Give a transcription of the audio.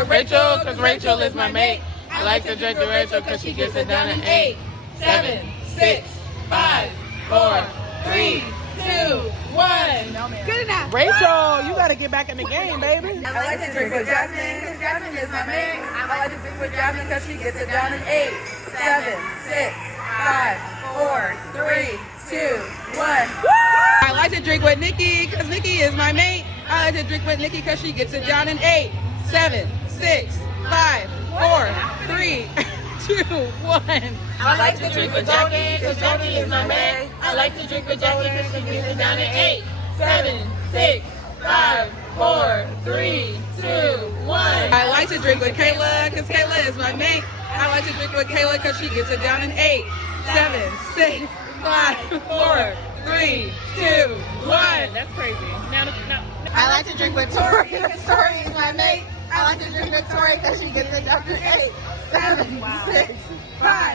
with Rachel, cause Rachel is my mate. I like to drink with Rachel, cause she gets it done in 8, 7, 6, 5, 4, 3, 2, 1. Good enough. Rachel, you gotta get back in the game, baby. I like to drink with Jasmine, cause Jasmine is my main. I like to drink with Jasmine, cause she gets it done in 8, 7, 6, 5, 4, 3, 2, 1. I like to drink with Nikki because Nikki is my mate. I like to drink with Nikki because she gets it down in 8, 7, 6, 5, 4, 3, 2, 1. I like to drink with Jackie, cause Jackie is my man. I like to drink with Jackie, cause she gets it down in 8, 7, 6, 5, 4, 3, 2, 1. I like to drink with Kayla because Kayla is my mate. I like to drink with Kayla because she gets it down in 8, 7, 6, 5, 4, 3, 2, 1. That's crazy. Now. I like to drink with Tori because Tori is my mate. I like to drink with Tori because she gets it down in 8, 7, 6, 5,